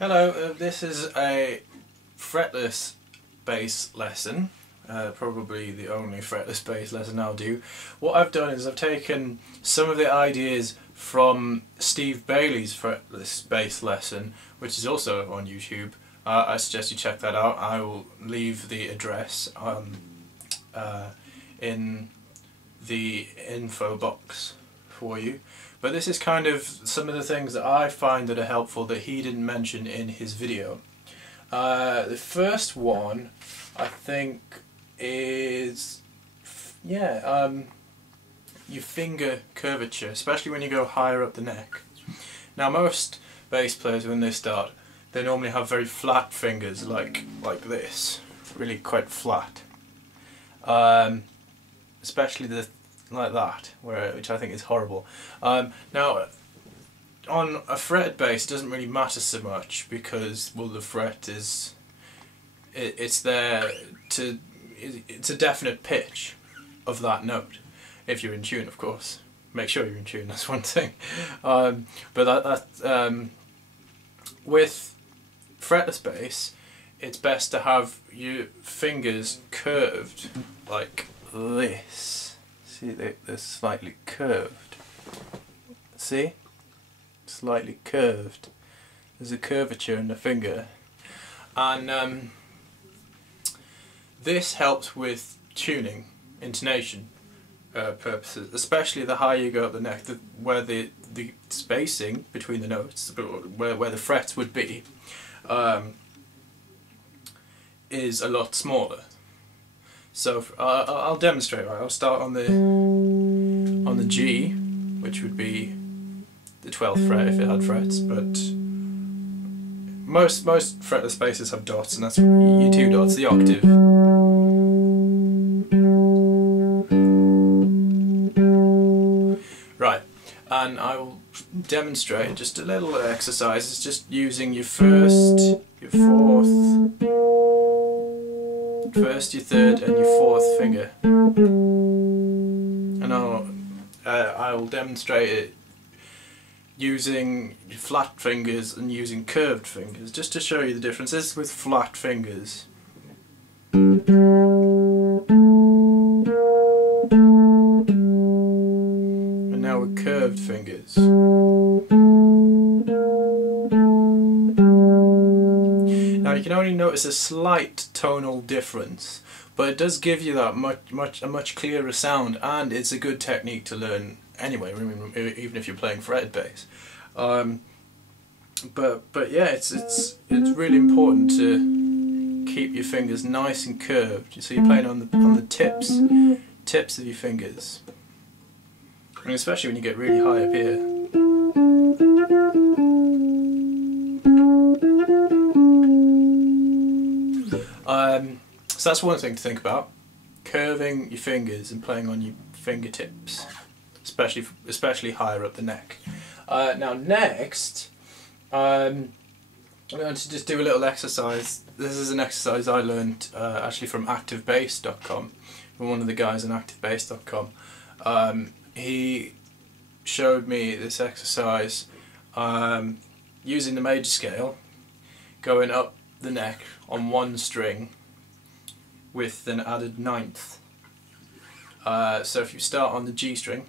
Hello, this is a fretless bass lesson, probably the only fretless bass lesson I'll do. What I've done is I've taken some of the ideas from Steve Bailey's fretless bass lesson, which is also on YouTube. I suggest you check that out. I will leave the address in the info box for you. But this is kind of some of the things that I find that are helpful that he didn't mention in his video. The first one, I think, is your finger curvature, especially when you go higher up the neck. Now, most bass players, when they start, they normally have very flat fingers, like this, really quite flat. Especially like that, which I think is horrible. Now, on a fretted bass, it doesn't really matter so much because, well, the fret is it's there to it's a definite pitch of that note. If you're in tune, of course. Make sure you're in tune. That's one thing. But with fretless bass, it's best to have your fingers curved like this. See, they're slightly curved. See? Slightly curved. There's a curvature in the finger. And this helps with tuning, intonation purposes, especially the higher you go up the neck, where the spacing between the notes, where the frets would be, is a lot smaller. So I'll demonstrate. Right, I'll start on the G, which would be the 12th fret if it had frets, but most fretless basses have dots, and that's your two dots, the octave. Right, and I will demonstrate just a little exercise. It's just using your first, your fourth, your third and your fourth finger, and I'll demonstrate it using flat fingers and using curved fingers, just to show you the differences with flat fingers. And now with curved fingers. Now you can only notice a slight tonal difference, but it does give you that a much clearer sound, and it's a good technique to learn anyway, even if you're playing fretted bass. But yeah, it's really important to keep your fingers nice and curved. So you're playing on the tips of your fingers, and especially when you get really high up here. So that's one thing to think about: curving your fingers and playing on your fingertips, especially higher up the neck. Now next, I'm going to just do a little exercise. This is an exercise I learned actually from activebass.com, from one of the guys on activebass.com. He showed me this exercise using the major scale, going up the neck on one string with an added ninth. So if you start on the G string,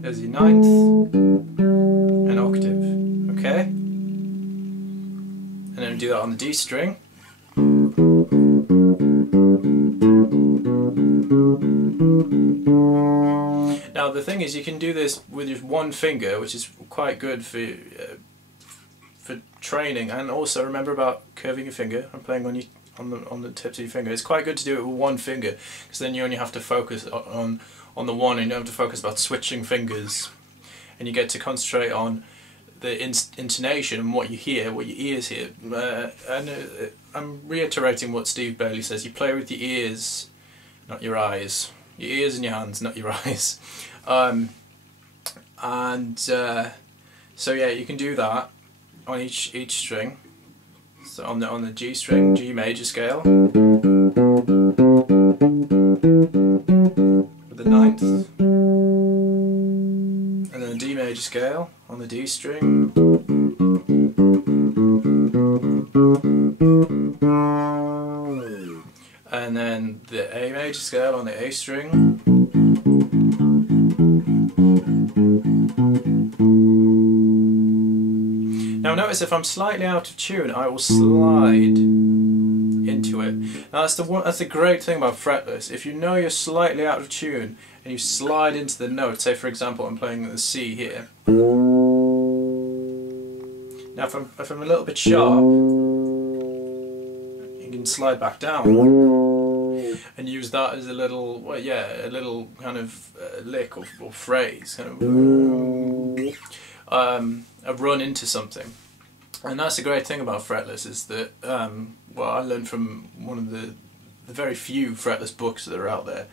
there's your ninth and octave, okay? And then do that on the D string. Now the thing is, you can do this with just one finger, which is quite good for training, and also remember about curving your finger and playing on the tips of your finger. It's quite good to do it with one finger, because then you only have to focus on the one, and you don't have to focus about switching fingers, and you get to concentrate on the intonation and what you hear, what your ears hear. I'm reiterating what Steve Bailey says: you play with your ears, not your eyes. Your ears and your hands, not your eyes. So yeah, you can do that on each string. So on the G string, G major scale, with 9th, major scale on the D string. And then the A major scale on the A string. Now notice if I'm slightly out of tune, I will slide into it. Now that's the great thing about Fretless. If you know you're slightly out of tune and you slide into the note, say for example I'm playing the C here. Now if I'm a little bit sharp, you can slide back down and use that as a little, well, yeah, a little kind of lick or phrase, kind of a run into something. And that's the great thing about Fretless, is that, well, I learned from one of the very few Fretless books that are out there.